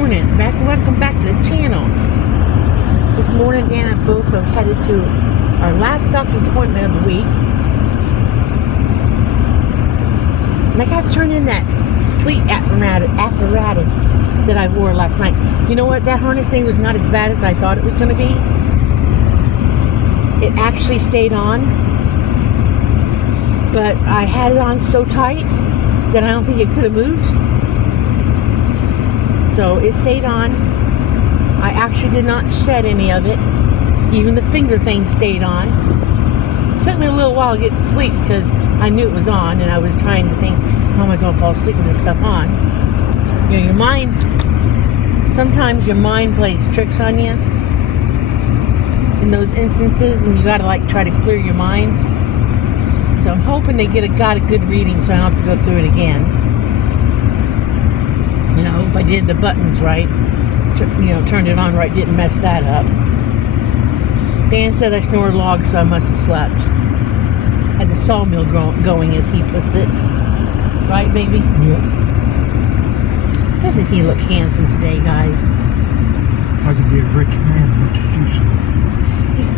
morning. Welcome back to the channel. This morning, Dan and I both are headed to our last doctor's appointment of the week. And I got to turn in that sleep apparatus that I wore last night. You know what? That harness thing was not as bad as I thought it was going to be. It actually stayed on. But I had it on so tight that I don't think it could have moved. So it stayed on. I actually did not shed any of it. Even the finger thing stayed on. It took me a little while to get to sleep because I knew it was on and I was trying to think, how am I going to fall asleep with this stuff on? You know, your mind, sometimes your mind plays tricks on you in those instances, and you got to like try to clear your mind. So I'm hoping they got a good reading so I don't have to go through it again. You know, I hope I did the buttons right. Turned it on right, didn't mess that up. Dan said I snored logs, so I must have slept. Had the sawmill going, as he puts it. Right, baby? Yeah. Doesn't he look handsome today, guys? I could be a rich man, what did you say?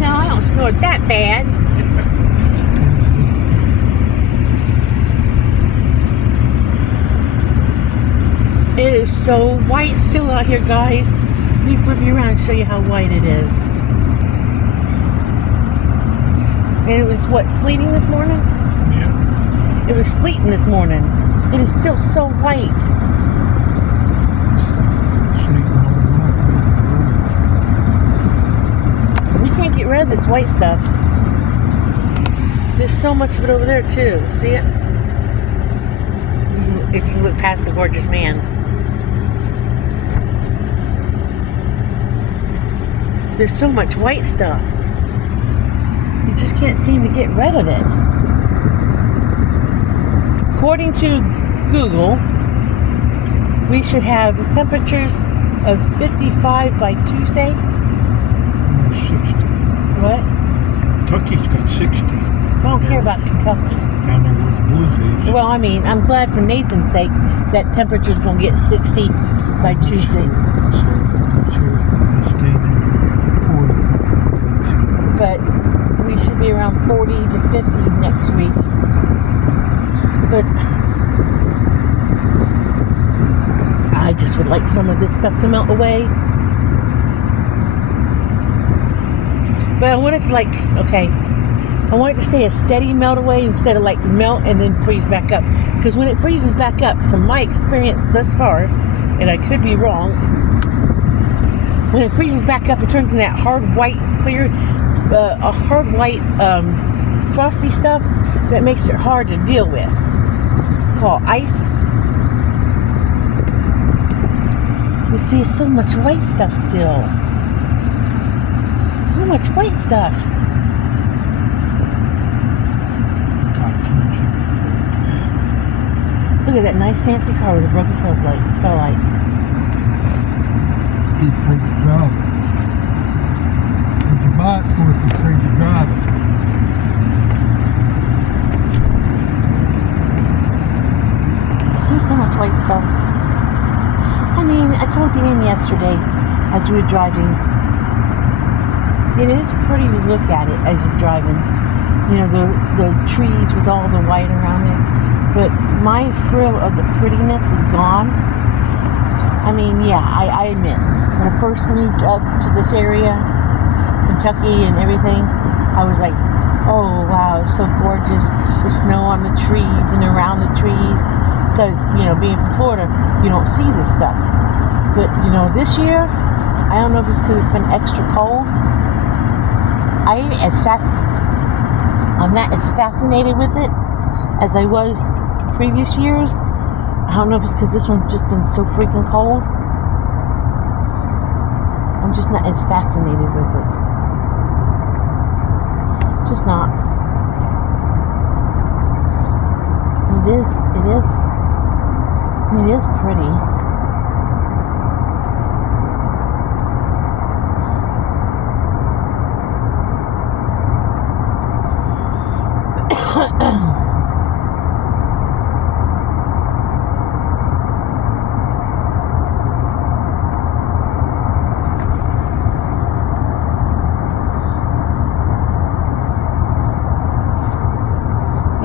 No, I don't snore that bad. It is so white still out here, guys. Let me flip you around and show you how white it is. And it was, what, sleeting this morning? Yeah. It was sleeting this morning. It is still so white. We can't get rid of this white stuff. There's so much of it over there, too. See it? If you look past the gorgeous man. There's so much white stuff. You just can't seem to get rid of it. According to Google, we should have temperatures of 55 by Tuesday. 60. What? Kentucky's got 60. I don't care about Kentucky. Down there where the Blues is. Well, I mean, I'm glad for Nathan's sake that temperature's going to get 60 by Tuesday. But we should be around 40 to 50 next week. But I just would like some of this stuff to melt away. But I want it to I want it to stay a steady melt away instead of like melt and then freeze back up. Because when it freezes back up, from my experience thus far, and I could be wrong, when it freezes back up, it turns into that hard white clear, frosty stuff that makes it hard to deal with. Called ice. You see so much white stuff still. So much white stuff. Look at that nice fancy car with a broken tail light. Keep afraid to drive it. What you buy it for if you're afraid to drive it? See so much white stuff. I mean, I told Dan yesterday as we were driving, it is pretty to look at it as you're driving. You know, the trees with all the white around it. But my thrill of the prettiness is gone. I mean, yeah, I admit, when I first moved up to this area, Kentucky and everything, I was like, oh wow, it's so gorgeous. The snow on the trees and around the trees. Because, you know, being from Florida, you don't see this stuff. But, you know, this year, I don't know if it's because it's been extra cold. I'm not as fascinated with it as I was previous years. I don't know if it's because this one's just been so freaking cold. I'm just not as fascinated with it. Just not. It is. I mean, it is pretty.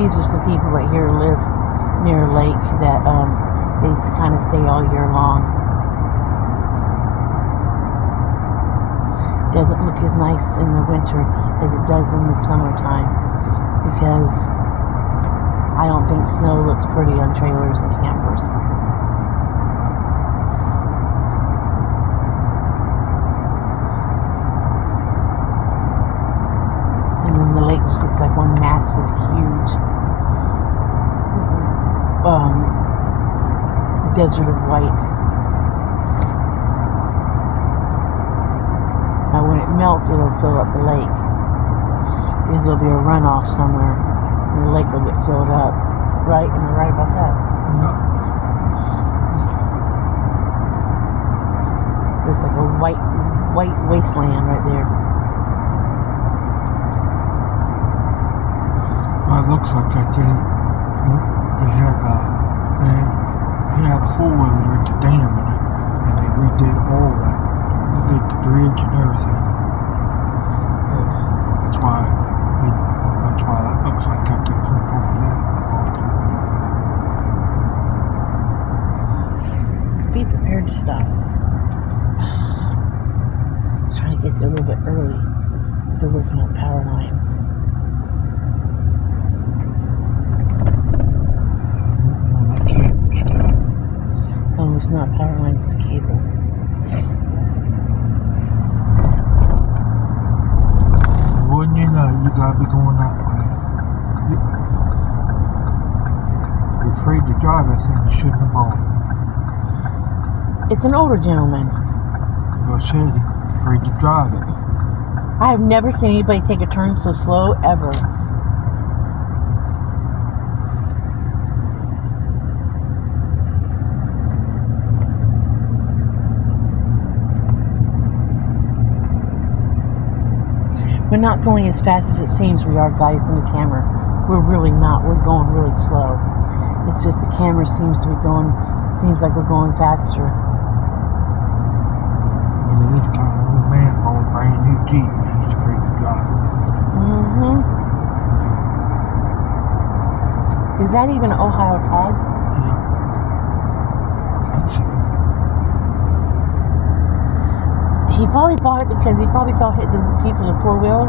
these are some people right here who live near a lake that they kind of stay all year long. Doesn't look as nice in the winter as it does in the summertime because I don't think snow looks pretty on trailers and campers. And then the lake just looks like one massive, huge desert of white. Now when it melts, it'll fill up the lake because there'll be a runoff somewhere and the lake will get filled up. Right? Am I right about that? Yeah. There's like a white wasteland right there. Well, it looks like that they had a hole over at the dam in it, and they redid all that. Redid the bridge and everything. That's why it looks like that they pumped over that. Be prepared to stop. I was trying to get there a little bit early. They're working on power lines. Oh, it's not power lines, it's cable. Wouldn't you know, you gotta be going that way. If you're afraid to drive that thing, you shouldn't have bought it. It's an older gentleman. Well, I said, afraid to drive it. I have never seen anybody take a turn so slow, ever. We're not going as fast as it seems we are guided from the camera. We're really not. We're going really slow. It's just the camera seems like we're going faster. Well, it is kind of an old man bought a brand new Jeep, and he's afraid to drive it. Is that even an Ohio tag? Yeah. I think so. He probably bought it because he probably thought the Jeep was a four-wheel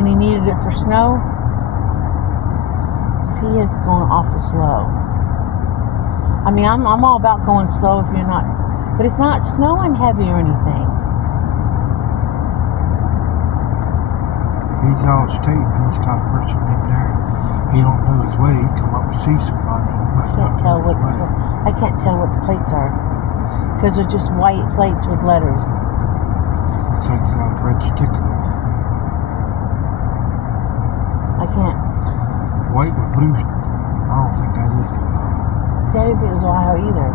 and he needed it for snow. Because he is going awful slow. I mean, I'm all about going slow if you're not, but it's not snowing heavy or anything. He's all state and he's got a person in there. He don't know his way. He come up to see somebody. I can't tell what the plates are. Because they're just white plates with letters. Looks like he's got a red sticker. I can't. White with blue. I don't think that is Ohio. See, I didn't think it was Ohio either.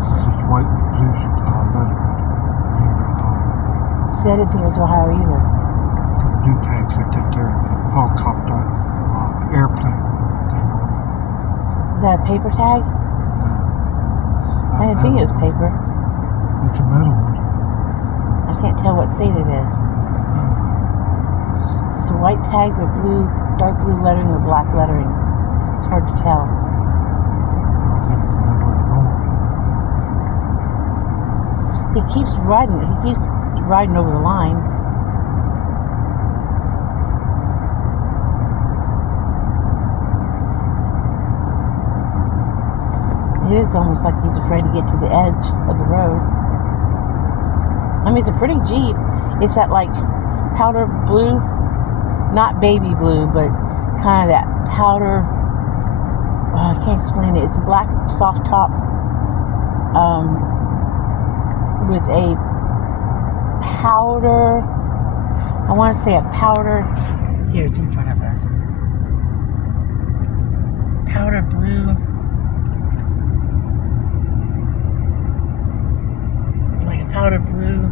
It's just white with blue letters. See, I didn't think it was Ohio either. The blue tags got that there helicopter airplane thing on it. Is that a paper tag? I didn't think it was paper. It's a metal one. I can't tell what state it is. It's just a white tag with dark blue lettering with black lettering. It's hard to tell. I don't think they know where they're going. He keeps riding over the line. It is almost like he's afraid to get to the edge of the road. I mean, it's a pretty Jeep. It's that like powder blue, not baby blue, but kind of that powder. I can't explain it. It's a black soft top with a powder. I want to say a powder. Here, it's in front of us. Powder blue. Like a powder blue,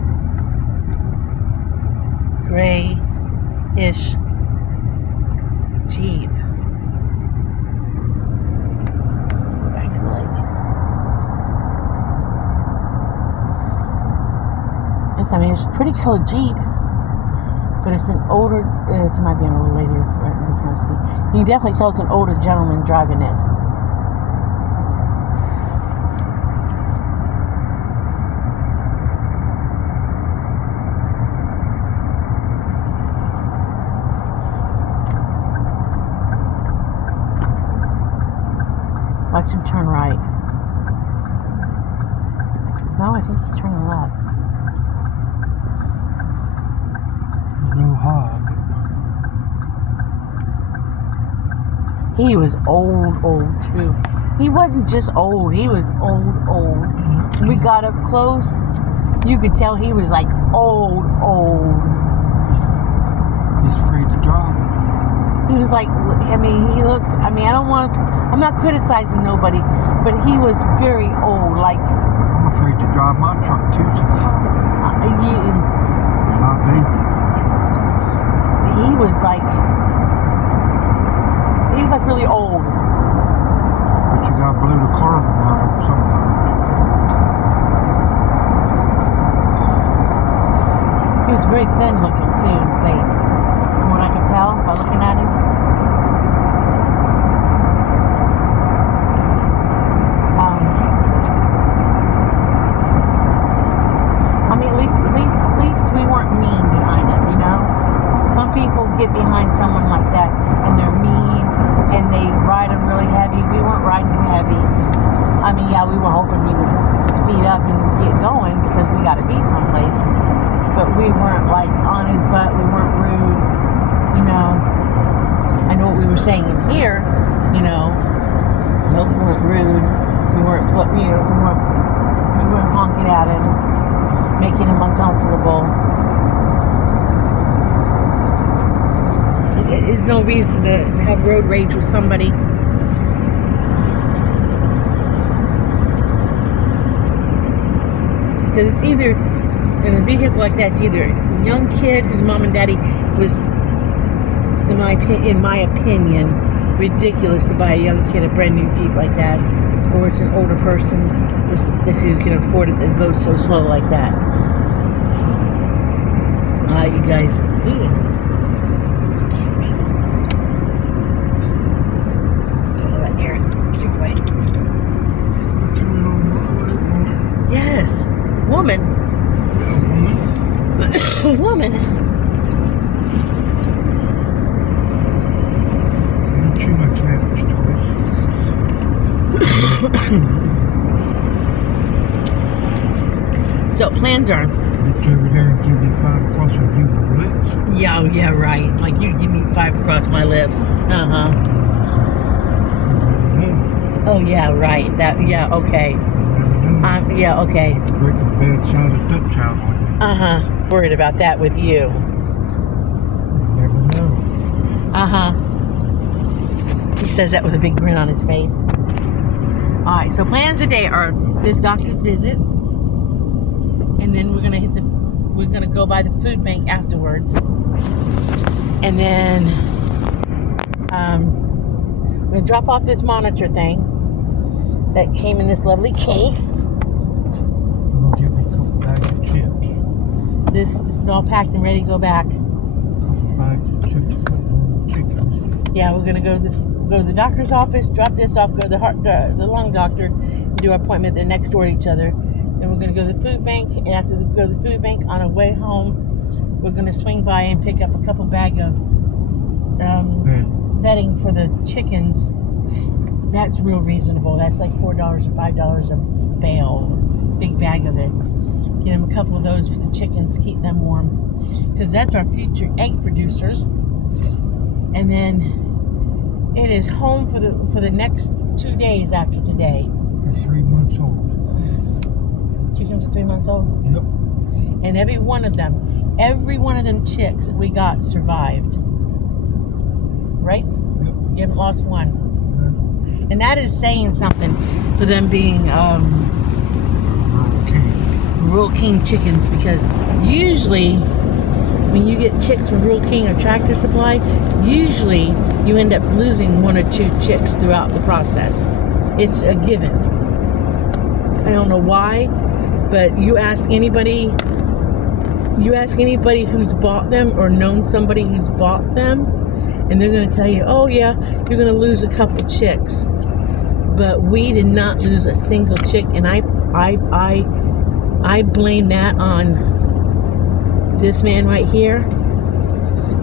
gray-ish Jeep. Go back to the lake. I mean, it's a pretty colored Jeep, but but it's an older. It might be an older lady in the front seat. You can definitely tell it's an older gentleman driving it. Watch him turn right. No, I think he's turning left. No hog. He was old too. He wasn't just old, he was old. When we got up close, you could tell he was like old. He's afraid to drive it. He was like, I'm not criticizing nobody, but he was very old, like. I'm afraid to drive my truck too sometimes. My baby. He was like really old. But you gotta blow the carbon out of him sometimes. He was very thin looking too in the face. From what I could tell by looking at him. At least we weren't mean behind him, you know? Some people get behind someone like that and they're mean and they ride him really heavy. We weren't riding him heavy. I mean, yeah, we were hoping he would speed up and get going because we got to be someplace. But we weren't like on his butt. We weren't rude, you know? I know what we were saying in here, you know? No, we weren't rude. We weren't honking at him, making him uncomfortable. There's no reason to have road rage with somebody. Because it's either, in a vehicle like that, it's either a young kid whose mom and daddy was, in my opinion, ridiculous to buy a young kid a brand new Jeep like that, or it's an older person who can afford it that goes so slow like that. You guys, can't read. Eric, your way. Yes, woman. Woman. Too much damage So plans are. It's over there and give me 5 across and give me lips. Yeah, right. Like you give me 5 across my lips. Oh yeah, right. Yeah, okay. Yeah, okay. Break the bad side of Dutch out on you. Worried about that with you. Never know. He says that with a big grin on his face. Alright, so plans today are this doctor's visit. And then we're gonna go by the food bank afterwards. And then we're gonna drop off this monitor thing that came in this lovely case. I'm gonna give me a couple bags of chips. This is all packed and ready to go back. Couple bags of chips to put on the chickens. Yeah, we're gonna go to the doctor's office, drop this off, go to the lung doctor, do our appointment. They're next door to each other. Then we're gonna go to the food bank, and after we go to the food bank, on our way home, we're gonna swing by and pick up a couple bag of bedding for the chickens. That's real reasonable. That's like $4 or $5 a bale, big bag of it. Get them a couple of those for the chickens to keep them warm, because that's our future egg producers. And then it is home for the next 2 days after today. They're 3 months old. Chickens are 3 months old. Yep. And every one of them chicks that we got survived. Right? Yep. You haven't lost one. Yeah. And that is saying something for them being Rural King chickens, because usually when you get chicks from Rural King or Tractor Supply, usually you end up losing 1 or 2 chicks throughout the process. It's a given. I don't know why, but you ask anybody You ask anybody who's bought them or known somebody who's bought them, and they're going to tell you, oh yeah, you're going to lose a couple chicks. But we did not lose a single chick, and I blame that on this man right here,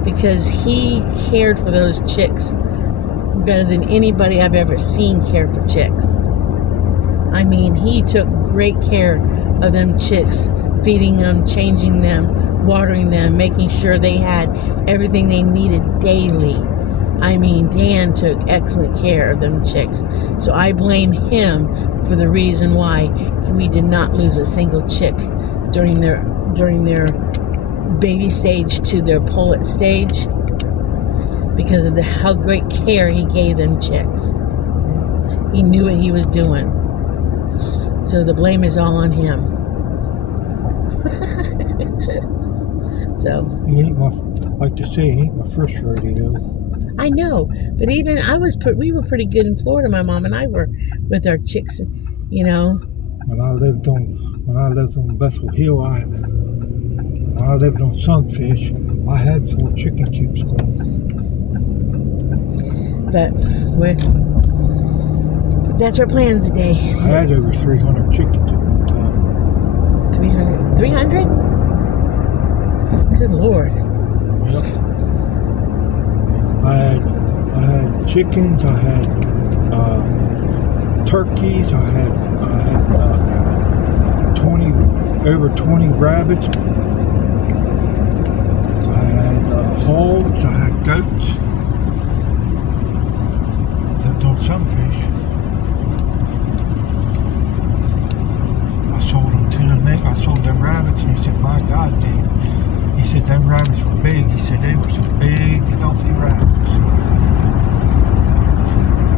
because he cared for those chicks better than anybody I've ever seen care for chicks. I mean, he took great care of them chicks, feeding them, changing them, watering them, making sure they had everything they needed daily. I mean, Dan took excellent care of them chicks. So I blame him for the reason why we did not lose a single chick during their baby stage to their pullet stage, because of how great care he gave them chicks. He knew what he was doing. So the blame is all on him. So He ain't my, like to say, he ain't my first rodeo. I know, but even we were pretty good in Florida. My mom and I were with our chicks, you know. When I lived on Bethel Hill, when I lived on Sunfish, I had 4 chicken coops going. But that's our plans today. I had over 300 chickens at one time. 300? Good Lord. Yep. I had chickens. I had turkeys. I had over 20 rabbits. I had hogs. I had goats. Lived on Sunfish. I sold them rabbits, and he said, my God, Dan. He said, them rabbits were big. He said, they were some big, healthy rabbits.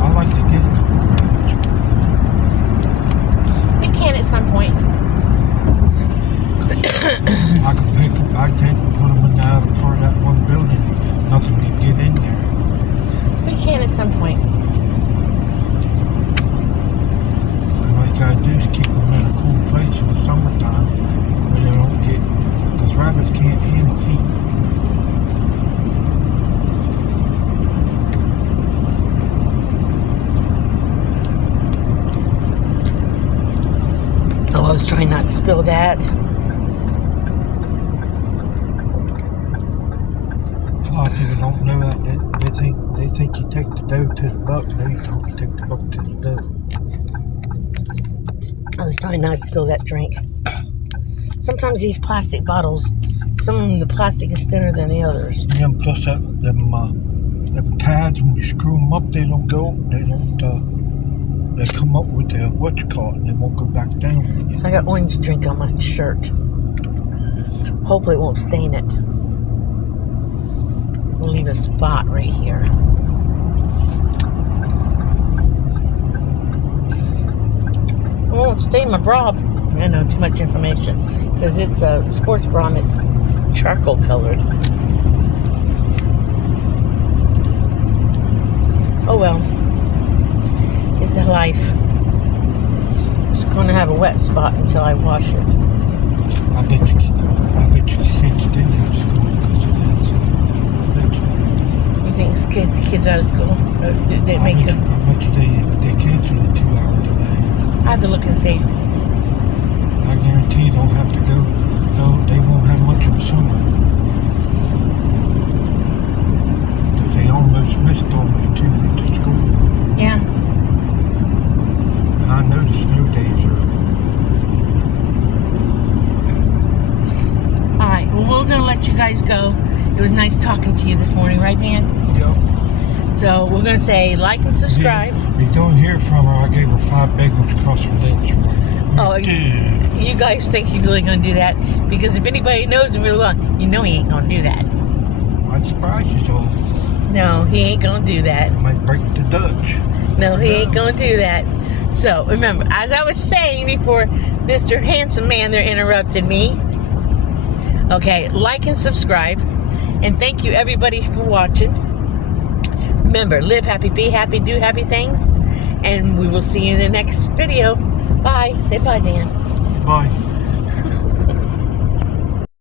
I like to get into rabbits. We can at some point. I could pick them, I take and put them in the other part of that one building. Nothing could get in there. We can at some point. And all you gotta do is keep them in a cool place in the summertime where they don't get, because rabbits can't handle heat. Oh, I was trying not to spill that. A lot of people don't know that. They think you take the dough to the buck. No, you don't. You take the buck to the dough. I was trying not to spill that drink. Sometimes these plastic bottles, some of them, the plastic is thinner than the others. Yeah, and plus them pads, when you screw them up, they don't go. They come up with the what you call it, and they won't go back down. So I got orange drink on my shirt. Hopefully it won't stain it. We'll leave a spot right here. It won't stain my bra. I know, too much information. Because it's a sports bra and it's charcoal colored. Oh well. It's the life. It's going to have a wet spot until I wash it. I bet you kids didn't have school because of this. You think the kids out of school? Did it make them? I bet you they canceled it 2 hours today. I have to look and see. I guarantee you don't have to go. No, they won't have much of a summer. Because they almost missed almost 2 weeks of school. Yeah. And I know the snow days are. Alright, well, we're going to let you guys go. It was nice talking to you this morning, right, Dan? Yep. So, we're going to say like and subscribe. You don't hear from her. I gave her 5 bagels across her legs. Oh, you guys think he's really going to do that? Because if anybody knows him really well, you know he ain't going to do that. I'd surprise you, so. No, he ain't going to do that. I might break the Dutch. No, he ain't going to do that. So, remember, as I was saying before Mr. Handsome Man there interrupted me. Okay, like and subscribe. And thank you, everybody, for watching. Remember, live happy, be happy, do happy things. And we will see you in the next video. Bye. Say bye, Dan. Bye.